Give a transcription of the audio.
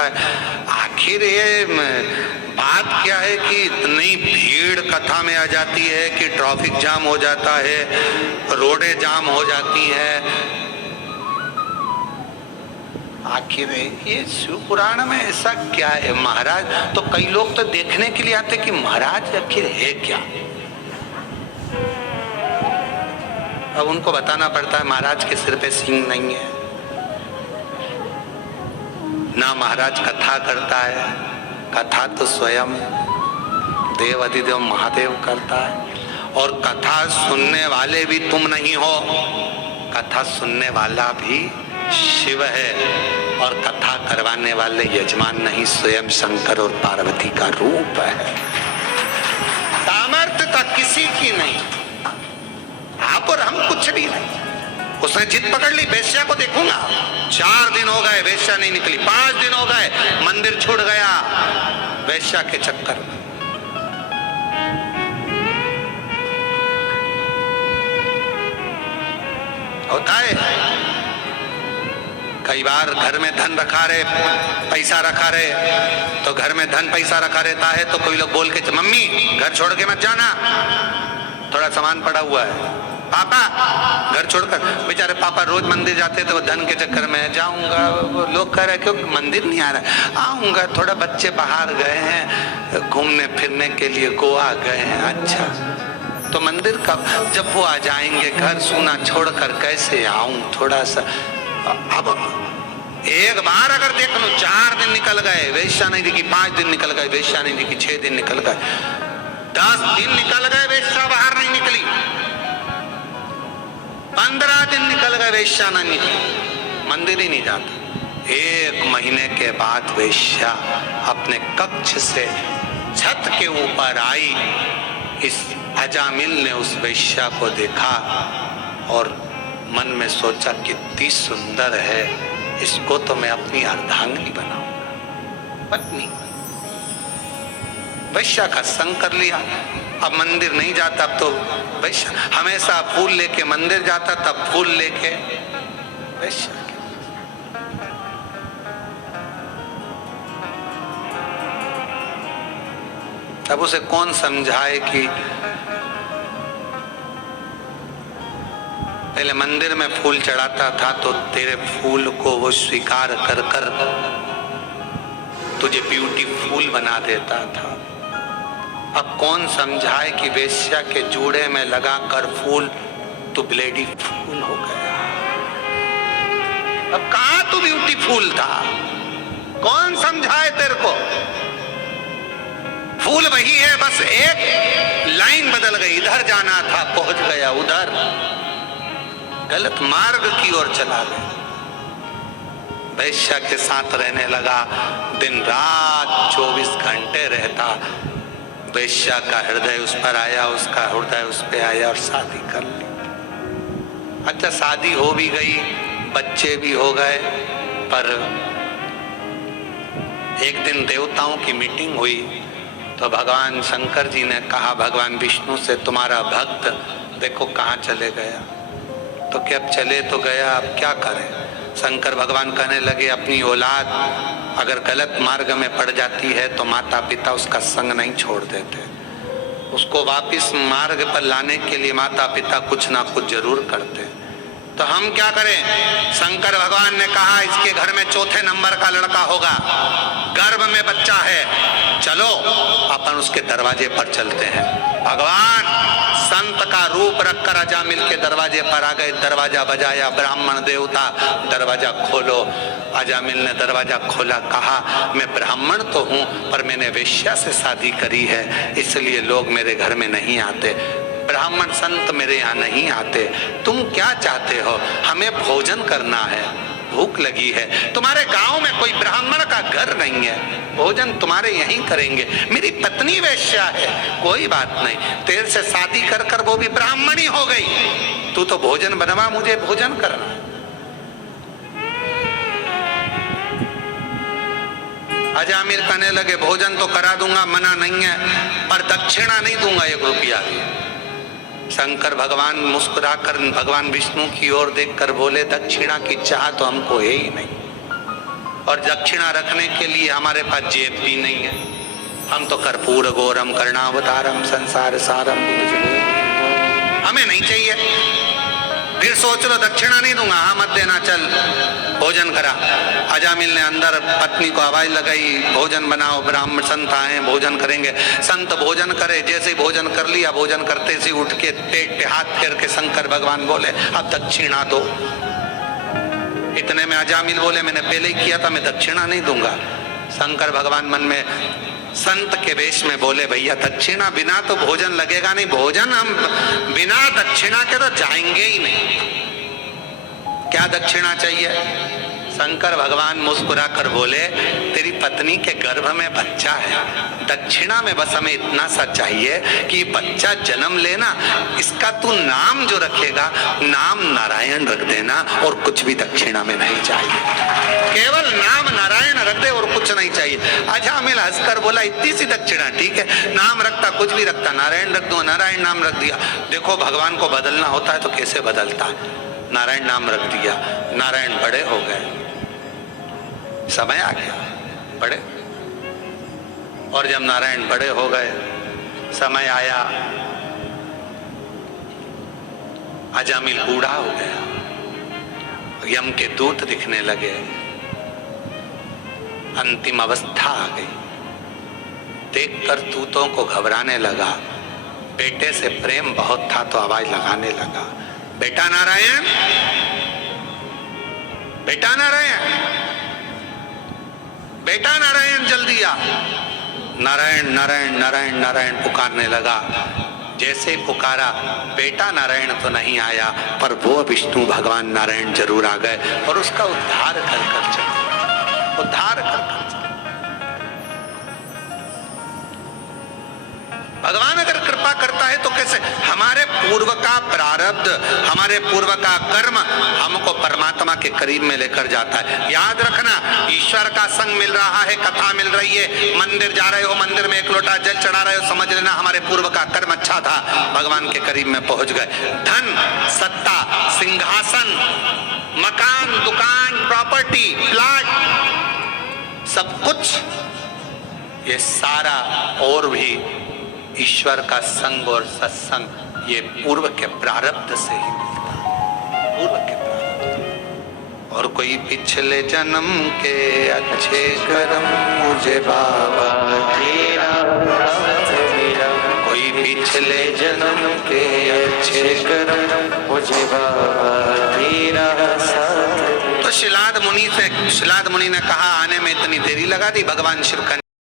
आखिर ये बात क्या है कि इतनी भीड़ कथा में आ जाती है कि ट्रैफिक जाम हो जाता है, रोडें जाम हो जाती हैं। आखिर ये शिव पुराण में ऐसा क्या है? महाराज तो कई लोग तो देखने के लिए आते कि महाराज आखिर है क्या। अब उनको बताना पड़ता है महाराज के सिर पे सींग नहीं है, ना महाराज कथा करता है, कथा तो स्वयं देव अधिदेव महादेव करता है। और कथा सुनने वाले भी तुम नहीं हो, कथा सुनने वाला भी शिव है, और कथा करवाने वाले यजमान नहीं, स्वयं शंकर और पार्वती का रूप है। सामर्थ्यता किसी की नहीं, आप और हम कुछ भी नहीं। उसने जिद पकड़ ली, वेश्या को देखूंगा। 4 दिन हो गए वेश्या नहीं निकली, 5 दिन हो गए मंदिर छूट गया वेश्या के चक्कर में। होता है कई बार घर में धन रखा रहे, पैसा रखा रहे, तो घर में धन पैसा रखा रहता है तो कोई लोग बोल के, मम्मी घर छोड़ के मत जाना, थोड़ा सामान पड़ा हुआ है। पापा घर छोड़कर, बेचारे पापा रोज मंदिर जाते थे, वो धन के चक्कर में जाऊंगा। वो लोग कह रहे क्यों मंदिर नहीं आ रहा, आऊंगा, थोड़ा बच्चे बाहर गए हैं घूमने फिरने के लिए, गोवा गए हैं। अच्छा तो मंदिर कब, जब वो आ जाएंगे, घर सूना छोड़कर कैसे आऊं थोड़ा सा। अब एक बार अगर देख लो 4 दिन निकल गए वेश्या नहीं दिखी, 5 दिन निकल गए वेश्या नहीं दिखी, 6 दिन निकल गए, 10 दिन निकल गए वेश्या बाहर नहीं निकली, 15 दिन निकल गए वेश्या नहीं निकली, मंदिर ही नहीं जाता। 1 महीने के बाद वेश्या अपने कक्ष से छत के ऊपर आई। इस अजामिल ने उस वेश्या को देखा और मन में सोचा कितनी सुंदर है, इसको तो मैं अपनी अर्धांगिनी बनाऊंगा, पत्नी। वेश्या का संग कर लिया। अब मंदिर नहीं जाता, अब तो वेश्या हमेशा फूल लेके मंदिर जाता, तब फूल लेके वेश्या। अब उसे कौन समझाए कि पहले मंदिर में फूल चढ़ाता था तो तेरे फूल को वो स्वीकार कर कर तुझे ब्यूटीफुल बना देता था। अब कौन समझाए कि वेश्या के जूड़े में लगा कर फूल तू ब्लेडी फूल हो गया। अब कहां तू ब्यूटीफुल था, कौन समझाए तेरे को। फूल वही है, बस एक लाइन बदल गई, इधर जाना था पहुंच गया उधर, गलत मार्ग की ओर चला गया। वेश्या के साथ रहने लगा, दिन रात 24 घंटे रहता। वेश्या का हृदय उस पर आया, उसका हृदय उस पे आया और शादी कर ली। अच्छा शादी हो भी गई, बच्चे भी हो गए, पर एक दिन देवताओं की मीटिंग हुई तो भगवान शंकर जी ने कहा भगवान विष्णु से, तुम्हारा भक्त देखो कहाँ चले गया। तो क्या अब चले तो गया, अब क्या करें। शंकर भगवान कहने लगे अपनी औलाद अगर गलत मार्ग में पड़ जाती है तो माता पिता उसका संग नहीं छोड़ देते, उसको वापस मार्ग पर लाने के लिए माता पिता कुछ ना कुछ जरूर करते। तो हम क्या करें। शंकर भगवान ने कहा इसके घर में 4थे नंबर का लड़का होगा, गर्भ में बच्चा है, चलो अपन उसके दरवाजे पर चलते हैं। भगवान संत का रूप रखकर अजामिल के दरवाजे पर आ गए, दरवाजा बजाया, ब्राह्मण देवता दरवाजा खोलो। अजामिल ने दरवाजा खोला, कहा मैं ब्राह्मण तो हूं पर मैंने वेश्या से शादी करी है, इसलिए लोग मेरे घर में नहीं आते, ब्राह्मण संत मेरे यहाँ नहीं आते। तुम क्या चाहते हो। हमें भोजन करना है, भूख लगी है, तुम्हारे गांव में कोई ब्राह्मण का घर नहीं है, भोजन तुम्हारे यहीं करेंगे। मेरी पत्नी वेश्या है, कोई बात नहीं, तेरे से शादी कर कर वो भी ब्राह्मणी हो गई, तू तो भोजन बनवा, मुझे भोजन करना। अजामिल कहने लगे भोजन तो करा दूंगा, मना नहीं है, पर दक्षिणा नहीं दूंगा 1 रुपया भी। शंकर भगवान मुस्कुराकर भगवान विष्णु की ओर देखकर बोले दक्षिणा की चाह तो हमको है ही नहीं, और दक्षिणा रखने के लिए हमारे पास जेब भी नहीं है। हम तो कर्पूर गौरम करुणावतारम संसार सारम, हमें नहीं चाहिए। फिर सोच लो दक्षिणा नहीं दूंगा, हाँ मत देना, चल भोजन करा। अजामिल ने अंदर पत्नी को आवाज लगाई, भोजन बनाओ, ब्राह्मण संत आए भोजन करेंगे। संत भोजन करे, जैसे ही भोजन कर लिया, भोजन करते से उठ के पेट पे हाथ फेर के शंकर भगवान बोले अब दक्षिणा दो। इतने में अजामिल बोले मैंने पहले ही किया था, मैं दक्षिणा नहीं दूंगा। शंकर भगवान मन में संत के वेश में बोले भैया दक्षिणा बिना तो भोजन लगेगा नहीं, भोजन हम बिना दक्षिणा के तो जाएंगे ही नहीं, क्या दक्षिणा चाहिए? शंकर भगवान मुस्कुरा कर बोले तेरी पत्नी के गर्भ में बच्चा है, दक्षिणा में बस हमें इतना सा चाहिए कि बच्चा जन्म लेना, इसका तू नाम जो रखेगा नाम नारायण रख देना, और कुछ भी दक्षिणा में नहीं चाहिए, केवल नाम नारायण रख दे और कुछ नहीं चाहिए। अजामिल हंसकर बोला इतनी सी दक्षिणा ठीक है, नाम रखता कुछ भी रखता, नारायण रख दो, नारायण नाम रख दिया। देखो भगवान को बदलना होता है तो कैसे बदलता, नारायण नाम रख दिया। नारायण बड़े हो गए, समय आ गया, बड़े, और जब नारायण बड़े हो गए, समय आया, अजामिल बूढ़ा हो गया, यम के दूत दिखने लगे, अंतिम अवस्था आ गई। देखकर दूतों को घबराने लगा, बेटे से प्रेम बहुत था तो आवाज लगाने लगा, बेटा नारायण, बेटा नारायण, बेटा नारायण जल्दी आ। नारायण नारायण नारायण नारायण पुकारने लगा। जैसे पुकारा, बेटा नारायण तो नहीं आया पर वो विष्णु भगवान नारायण जरूर आ गए और उसका उद्धार कर कर चले, उद्धार कर कर चले। भगवान अगर कृपा करता है तो कैसे? हमारे पूर्व का प्रारब्ध, हमारे पूर्व का कर्म हमको परमात्मा के करीब में लेकर जाता है। याद रखना, ईश्वर का संग मिल रहा है, कथा मिल रही है, मंदिर जा रहे हो, मंदिर में एक लोटा जल चढ़ा रहे हो, समझ लेना हमारे पूर्व का कर्म अच्छा था, भगवान के करीब में पहुंच गए। धन, सत्ता, सिंहासन, मकान, दुकान, प्रॉपर्टी, प्लॉट, सब कुछ ये सारा और भी ईश्वर का संग और सत्संग ये पूर्व के प्रारब्ध से ही मिलता, पूर्व के प्रारब्ध। और कोई पिछले जन्म के अच्छे कर्म मुझे बाबा तेरा साथ मिला, कोई पिछले जन्म के अच्छे कर्म मुझे बाबा तेरा साथ। तो शिलाद मुनि ने कहा आने में इतनी देरी लगा दी, भगवान शिव का